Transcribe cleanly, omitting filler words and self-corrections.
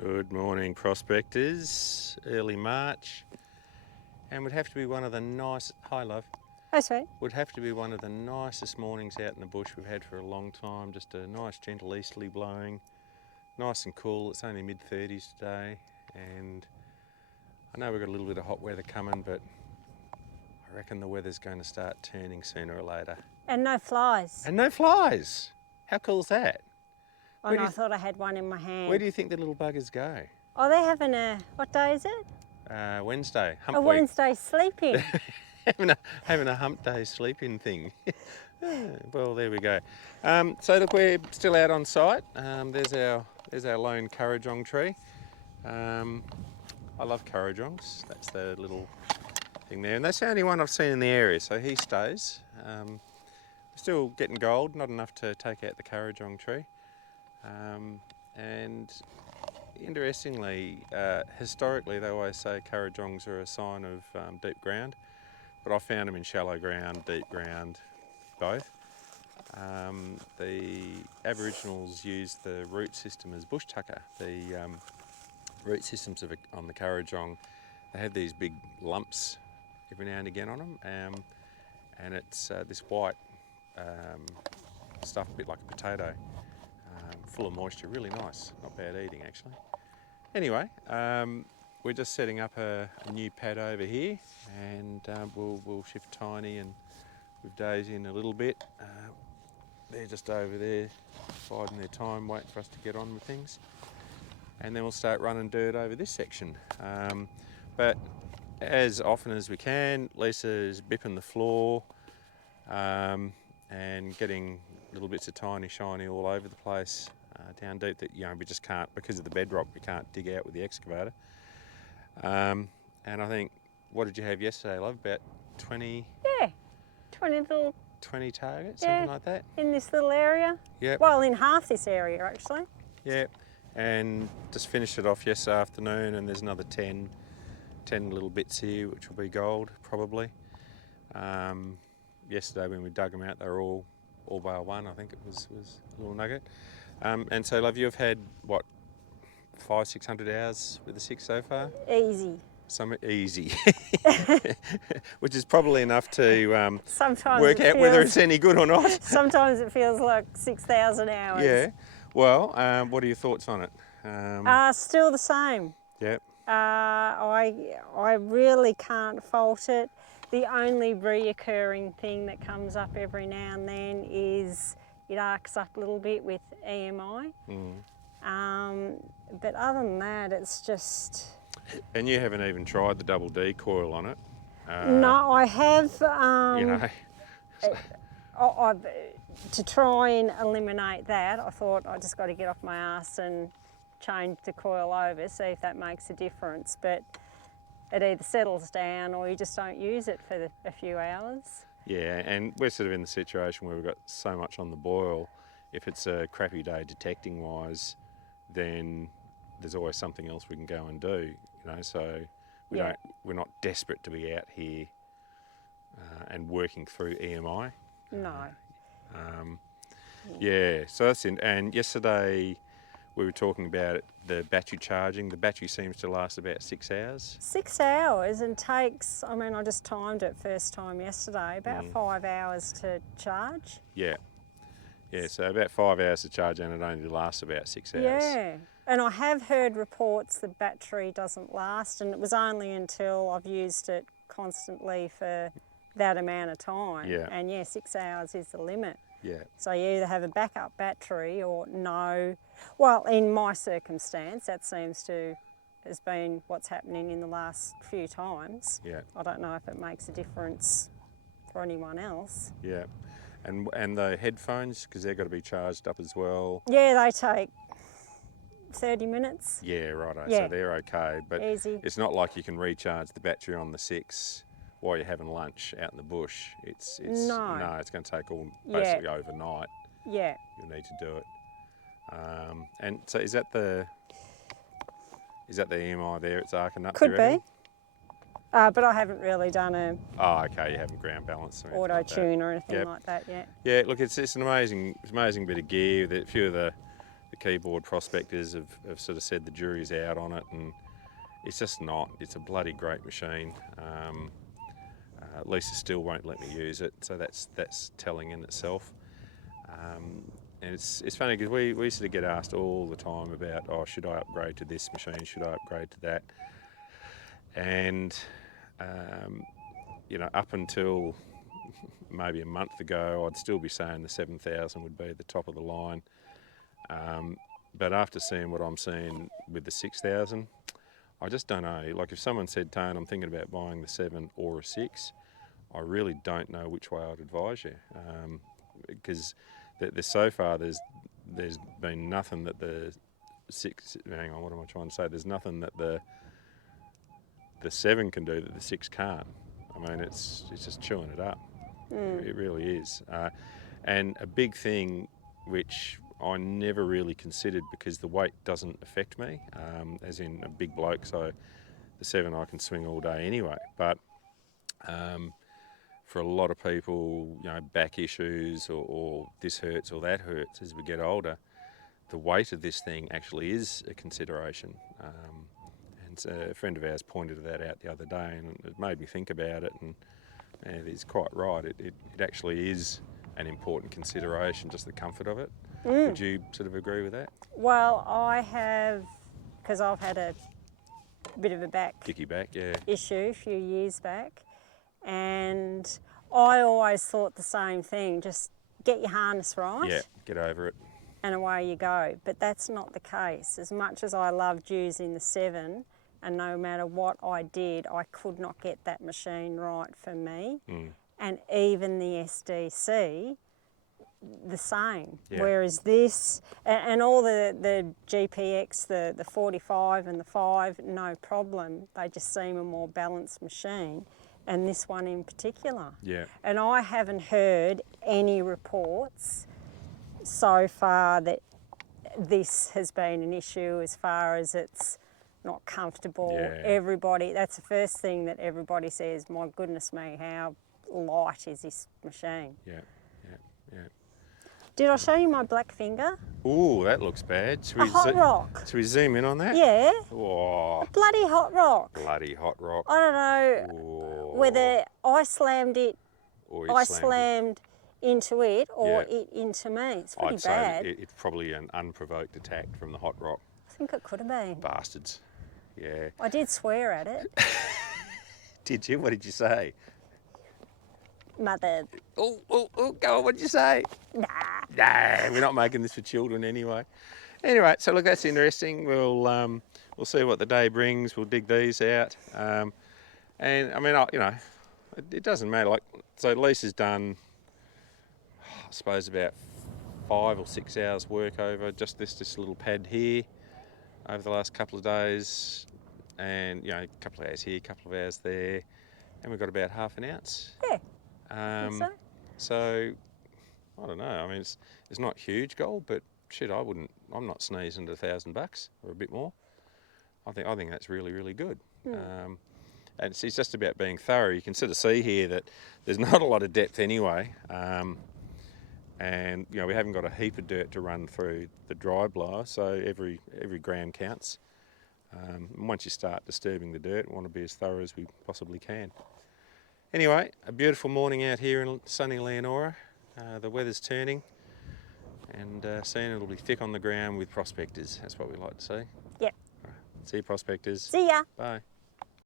Good morning, prospectors. Early March, and would have to be one of the nice. Hi, love. Oh, sweet. Would have to be one of the nicest mornings out in the bush we've had for a long time. Just a nice, gentle easterly blowing, nice and cool. It's only mid-30s today, and I know we've got a little bit of hot weather coming, but I reckon the weather's going to start turning sooner or later. And no flies. And no flies. How cool's that? Oh, no, I thought I had one in my hand. Where do you think the little buggers go? Oh, they're having a, what day is it? Wednesday, hump A week. Wednesday sleep-in. having a hump day sleep-in thing. Well, there we go. So look, we're still out on site. There's our lone Kurrajong tree. I love Kurrajongs. That's the little thing there, and that's the only one I've seen in the area. So he stays. We're still getting gold, not enough to take out the Kurrajong tree. And interestingly, historically, they always say Kurrajongs are a sign of deep ground, but I found them in shallow ground, deep ground, both. The Aboriginals used the root system as bush tucker. The root systems on the Kurrajong, they have these big lumps every now and again on them, and it's this white stuff, a bit like a potato, full of moisture, really nice, not bad eating actually. Anyway, we're just setting up a new pad over here, and we'll shift Tiny and with Daisy in a little bit. They're just over there biding their time, waiting for us to get on with things. And then we'll start running dirt over this section. But as often as we can, Lisa's bipping the floor and getting little bits of tiny shiny all over the place down deep that we just can't, because of the bedrock, we can't dig out with the excavator. And I think, what did you have yesterday, love? About 20? Yeah, 20 little... 20 targets, something like that? In this little area. Yep. Well, in half this area, actually. Yeah, and just finished it off yesterday afternoon, and there's another 10 little bits here, which will be gold, probably. Yesterday when we dug them out, they were all bar one, I think it was a little nugget. And so, love, you've had, what, 500-600 hours with the six so far? Easy. Easy. Which is probably enough to sometimes work out whether it's any good or not. Sometimes it feels like 6,000 hours. Yeah. Well, what are your thoughts on it? Still the same. Yep. I really can't fault it. The only reoccurring thing that comes up every now and then is it arcs up a little bit with EMI. But other than that, it's just... And you haven't even tried the double D coil on it? No, I have. To try and eliminate that, I thought I just got to get off my ass and change the coil over, see if that makes a difference. But it either settles down or you just don't use it for a few hours. Yeah, and we're sort of in the situation where we've got so much on the boil. If it's a crappy day detecting wise, then there's always something else we can go and do. So we're not desperate to be out here and working through EMI. No. Yeah, so that's it. And yesterday we were talking about the battery charging. The battery seems to last about 6 hours. 6 hours, and takes, I just timed it first time yesterday, about 5 hours to charge. Yeah. Yeah, so about 5 hours to charge, and it only lasts about 6 hours. Yeah, and I have heard reports the battery doesn't last, and it was only until I've used it constantly for that amount of time. Yeah. And yeah, 6 hours is the limit. Yeah. So you either have a backup battery or no. Well, in my circumstance, that seems to has been what's happening in the last few times. Yeah. I don't know if it makes a difference for anyone else. Yeah. And the headphones, because they've got to be charged up as well. Yeah, they take 30 minutes. Yeah, righto. Yeah. So they're okay, but easy. It's not like you can recharge the battery on the 6 while you're having lunch out in the bush. It's no, it's going to take basically overnight. Yeah. You'll need to do it. And so is that the EMI there? It's arcing up. Could be. But I haven't really done a okay, you haven't ground balance or anything auto tune or anything Yep. like that yet. Yeah, look, it's an amazing bit of gear. A few of the the keyboard prospectors have sort of said the jury's out on it, and it's just not. It's a bloody great machine. Lisa still won't let me use it, so that's telling in itself. And it's funny because we sort of get asked all the time about, oh, should I upgrade to this machine? Should I upgrade to that? And you know, up until maybe a month ago, I'd still be saying the 7000 would be the top of the line. But after seeing what I'm seeing with the 6000, I just don't know. Like if someone said, Tone, I'm thinking about buying the 7 or a 6, I really don't know which way I'd advise you. Because so far there's been nothing that the 6, hang on, what am I trying to say? There's nothing that the 7 can do that the 6 can't. I mean, it's just chewing it up. It really is. And a big thing which I never really considered, because the weight doesn't affect me, as in a big bloke, so the 7 I can swing all day anyway. But for a lot of people, you know, back issues or this hurts or that hurts as we get older, the weight of this thing actually is a consideration. And a friend of ours pointed that out the other day, and it made me think about it, and he's quite right. It actually is an important consideration, just the comfort of it. Would you sort of agree with that? Well, I have, because I've had a bit of a back Kicky back, yeah. issue a few years back, and I always thought the same thing, just get your harness right. Yeah, get over it. And away you go. But that's not the case. As much as I loved using the 7, and no matter what I did, I could not get that machine right for me. And even the SDC, the same. Yeah. Whereas this, and all the GPX, the 45 and the 5, no problem. They just seem a more balanced machine. And this one in particular. Yeah. And I haven't heard any reports so far that this has been an issue as far as it's not comfortable. Yeah. Everybody, that's the first thing that everybody says, my goodness me, how light is this machine? Yeah, yeah, yeah. Did I show you my black finger? Ooh, that looks bad. A hot rock. Should we zoom in on that? Yeah, Oh, bloody hot rock. bloody hot rock. I don't know Oh. whether I slammed it, Or it I slammed it. slammed into it or Yeah. it into me. It's pretty I'd bad. say it's probably an unprovoked attack from the hot rock. I think it could have been. Bastards. Yeah. I did swear at it. Did you? What did you say? Mother, Oh, go on, what did you say? nah. Nah, we're not making this for children anyway. Anyway, so look, that's interesting. We'll see what the day brings. We'll dig these out. And I mean, you know, it doesn't matter. Like, so Lisa's done, I suppose, about 5 or 6 hours work over just this little pad here over the last couple of days, and you know, a couple of hours here, a couple of hours there, and we've got about half an ounce. Yeah, I think so. So I don't know. I mean, it's not huge gold, but shit, I'm not sneezing at $1,000 or a bit more. I think that's really, really good. And it's just about being thorough. You can sort of see here that there's not a lot of depth anyway. And you know, we haven't got a heap of dirt to run through the dry blower, so every gram counts. And once you start disturbing the dirt, we want to be as thorough as we possibly can. Anyway, a beautiful morning out here in sunny Leonora. The weather's turning, and soon it'll be thick on the ground with prospectors. That's what we like to see. Yep. See you, prospectors. See ya. Bye.